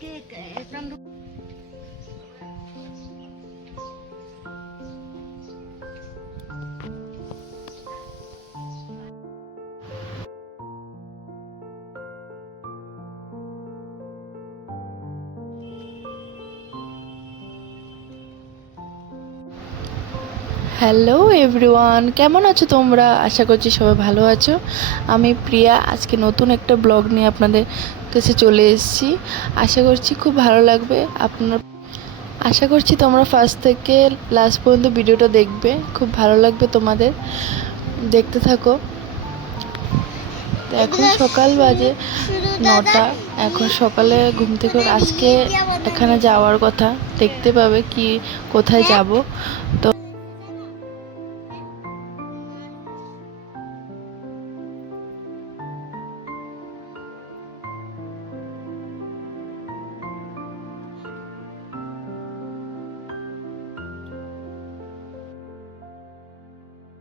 Hello everyone, কেমন আছো তোমরা? আশা করছি সবাই ভালো আছো। আমি প্রিয়া আজকে নতুন একটা ব্লগ নিয়ে আপনাদের কাছে চলে এসেছি। আশা করছি খুব ভালো লাগবে আশা করছি তোমরা ফার্স্ট থেকে লাস্ট পর্যন্ত ভিডিওটা দেখবে, খুব ভালো লাগবে তোমাদের। দেখতে থাকো। এখন সকাল বাজে 9টা। এখন সকালে ঘুম থেকে আজকে এখানে যাওয়ার কথা, দেখতে পাবে কি কোথায় যাব। তো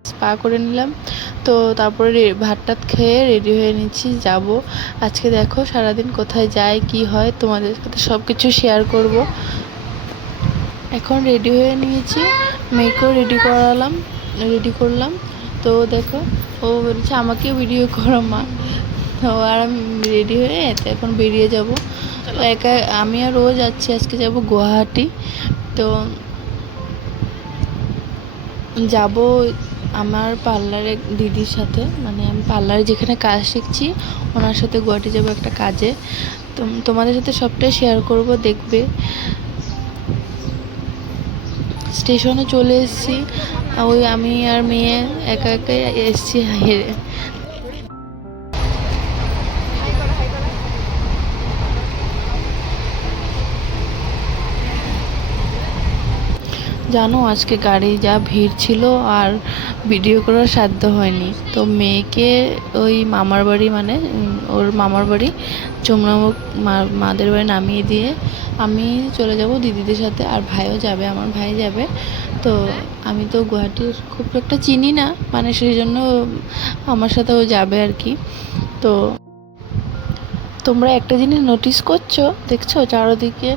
স্পা করে নিলাম, তো তারপরে ভাত টাত খেয়ে রেডি হয়ে নিচ্ছি, যাব। আজকে দেখো সারাদিন কোথায় যাই কি হয় তোমাদের সাথে সব কিছু শেয়ার করব। এখন রেডি হয়ে নিয়েছি, মেয়েকেও রেডি করলাম। তো দেখো ও বলছে আমাকেও ভিডিও করো মা। তো আর আমি রেডি হয়ে তো এখন বেরিয়ে যাব। তো একা আমি আর ও যাচ্ছি, আজকে যাব গুয়াহাটি। তো যাব আমার পার্লারের দিদির সাথে, মানে আমি পার্লারে যেখানে কাজ শিখছি ওনার সাথে গুয়াহাটি যাব একটা কাজে। তো তোমাদের সাথে সবটাই শেয়ার করব, দেখবে। স্টেশনে চলে এসেছি, ওই আমি আর মেয়ে একা একাই এসেছি হেরে। জানো আজকে গাড়ি যা ভিড় ছিল আর ভিডিও করার সাধ্য হয়নি। তো মেয়েকে ওই মামার বাড়ি, মানে ওর মামার বাড়ি চুমনামুখ মাদের বাড়ি নামিয়ে দিয়ে আমি চলে যাব দিদিদের সাথে, আর ভাইও যাবে, আমার ভাই যাবে। তো আমি তো গুয়াহাটির খুব একটা চিনি না, মানে সেই জন্য আমার সাথে ও যাবে আর কি। তো তোমরা একটা জিনিস নোটিস করছো, দেখছো চারদিকে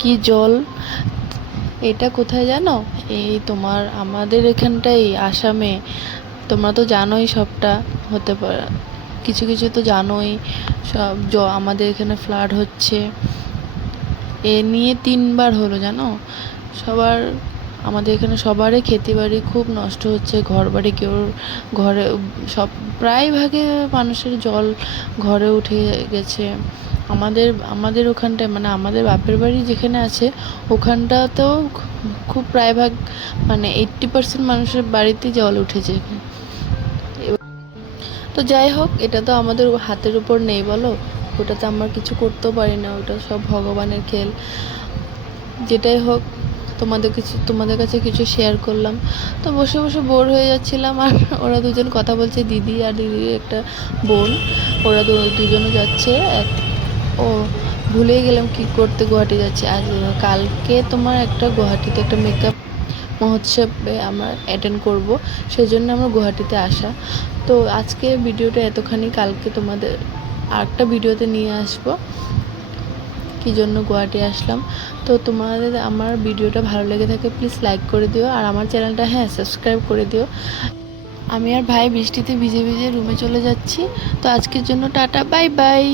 কি জল? এটা কোথায় জানো? এই তোমার আমাদের এখানটাই আসামে। তোমরা তো জানোই সবটা, হতে পারে কিছু কিছু তো জানোই। সব আমাদের এখানে ফ্লাড হচ্ছে, এ নিয়ে 3বার হলো জানো। সবার আমাদের এখানে সবারই ক্ষেতিবাড়ি খুব নষ্ট হচ্ছে, ঘর বাড়ি কেউ ঘরে সব প্রায় ভাগে মানুষের জল ঘরে উঠে গেছে। আমাদের ওখানটায়, মানে আমাদের বাপের বাড়ি যেখানে আছে ওখানটাতেও খুব প্রায় ভাগ, মানে 80% মানুষের বাড়িতে জল উঠেছে। তো যাই হোক, এটা তো আমাদের হাতের উপর নেই বলো, ওটা তো আমরা কিছু করতেও পারি না, ওটা সব ভগবানের খেল। যেটাই হোক, তোমাদের কাছে কিছু শেয়ার করলাম। তো বসে বসে বোর হয়ে যাচ্ছিলাম, আর ওরা দুজন কথা বলছে, দিদি আর দিদির একটা বোন, ওরা দুজনও যাচ্ছে। ও ভুলেই গেলাম কি করতে গুয়াহাটি যাচ্ছে। আজ কালকে তোমার একটা গুয়াহাটিতে একটা মেকআপ মহোৎসবে আমরা অ্যাটেন্ড করব, সেজন্য আমরা গুয়াহাটিতে আসা। তো আজকে ভিডিওটা এতখানি, কালকে তোমাদের আরেকটা ভিডিওতে নিয়ে আসবো কী জন্য গুয়াহাটি আসলাম। তো তোমাদের আমার ভিডিওটা ভালো লেগে থাকে প্লিজ লাইক করে দিও, আর আমার চ্যানেলটা সাবস্ক্রাইব করে দিও। আমি আর ভাই বৃষ্টিতে ভিজে ভিজে রুমে চলে যাচ্ছি। তো আজকের জন্য টাটা, বাই বাই।